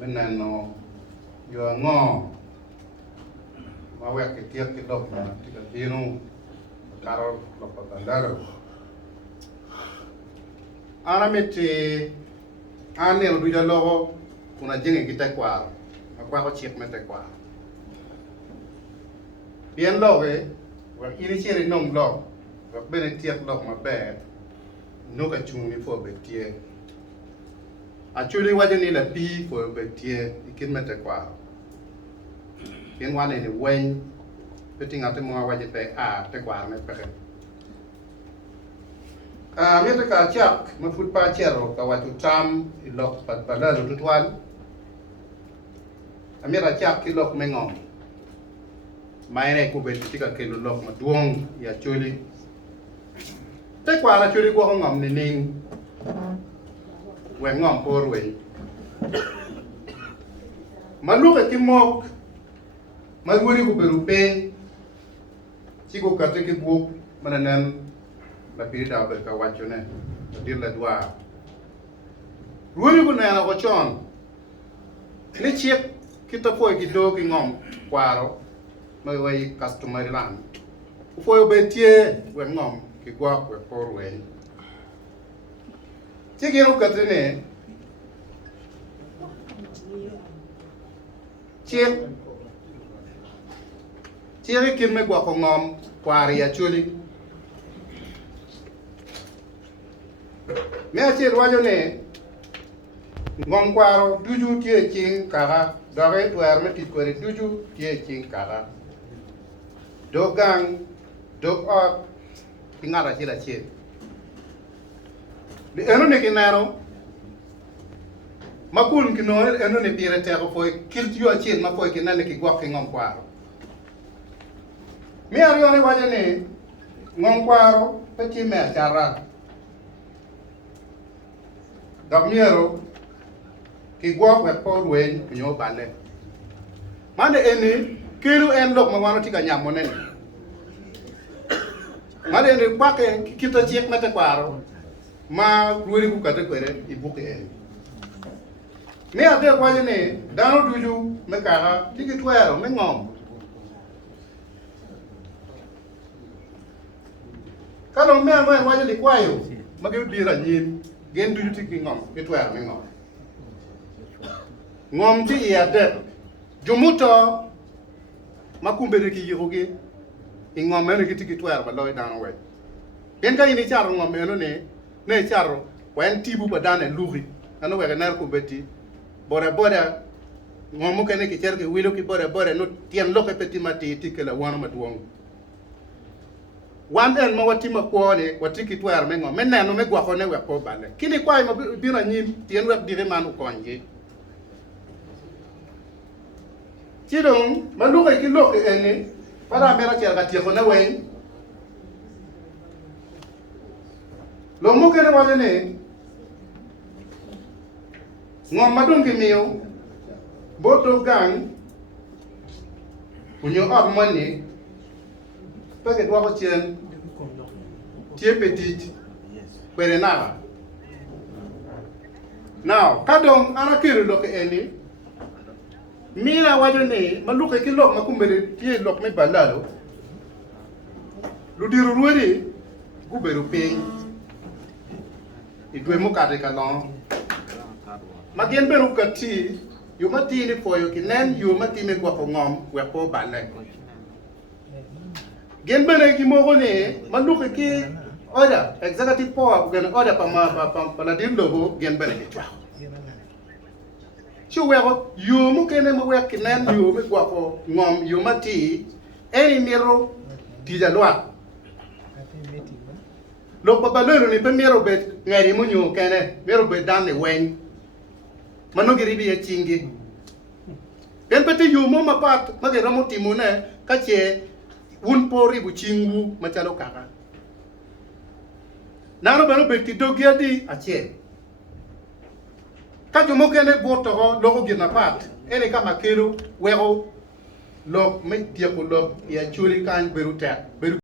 menano yo ngo ma wek ke tiek ke dok na tika tinu karo lopo tandaro ana meti ane uduja logo kuna jenge kita kwa akwa ko chik mete kwa bien loge wek ini chere nong log wek bene tiek log maber no ka chung ni fo betie Acholi wajani la pi fo betie ikin mete kwa ken wane ni wen peting ate mo waje pe a te kwa me pe mete ka chak ma fut pa chero ka watu tam ilok pat balalo tutwan amira chak ki lok mengom maine ku beti ka ke lok ma duong ya choli te kwa la choli ko ngom ni ning wen ngom por we maluka ki mok maguri ku beru pe ci ko kate ki bu mananan la pi da be ka wacho ne dir la dwa ruori ku na ko chon ni chek ki to foi ki do ki ngom kwaro mai wai customer lan foi be tie wen ngom ki gwa ku por we ci ki ru kate ne chek Tiere kin me gwa ko ngom kwari Acholi. Me achiel wajo ne ngom kwaro duju tie ching kara dore dwar me tit kwere duju tie ching kara. Dogang dog ot ingara chila chiel. Di eno ne kinaro makun kino eno ne pire tero foi kilti yo achiel ma foi kinane ki gwa ki ngom kwaro. Mi ariyo ne wajo ni ngom kwaro peti me achara dok miero ki gwa we por wen nyo bale mande eni kiru en lok ma wano tika nyamo nene mande eni kwake kito chiek mete kwaro ma ruori ku kate kwere ibuke eni mi ade wajo ni dano duju me kara tiki twero me ngom Kalau me mo wajo li kwayo magi dira nyin gen duju tiki ngom itwer mi ngom ngom ti ya de jumuto makumbe de ki yirugi ingom me ki tiki twer ba loy dan we gen ka ini char ngom me no ne charo wen tibu ba dan luri ano we ner ko beti bora ngom mo kene ki cherke wilo ki bora no tien lo ke peti mati tikela wana maduong Wan en ma watima kwone watiki twar mengo meneno me gwa kone we ko bale kini kwai ma bira nyim tien wek dire manu konje Chidong maluka ki lok ene para mera cher ga tie kone we Lo mo kene wale ne ngom madung ki miyo boto gang kunyo ab mani Pake dwa ko chien tie petit kwere nala now kadong ana kiru lok eni mira wajo ne maluka ki lok makumbere tie lok me balalo ludiru ruori guberu piny idwe mukate kalon magien beru kati yumati ni foyo kinen yumati me gwa ko ngom we po bale Gen bene ki mogo ne maluka ki order executive power gen order pa la dim logo gen bene ki twa Chu wego yu mu kene mo wek nen yu me gwa ko ngom yu mati eni miro ti ja lwa Lo pa balero ni pe miro bet ngari mu nyu kene miro bet dan ne wen Mano giribi e chingi Ben pete yu mo mapat magera mo timune ka che un pori bu chingu machalo kaka Naro bano beti dogia di ache Ka jomo kene boto logo gina pat ene kama kero wego lok me tieko lok ya chuli kan beru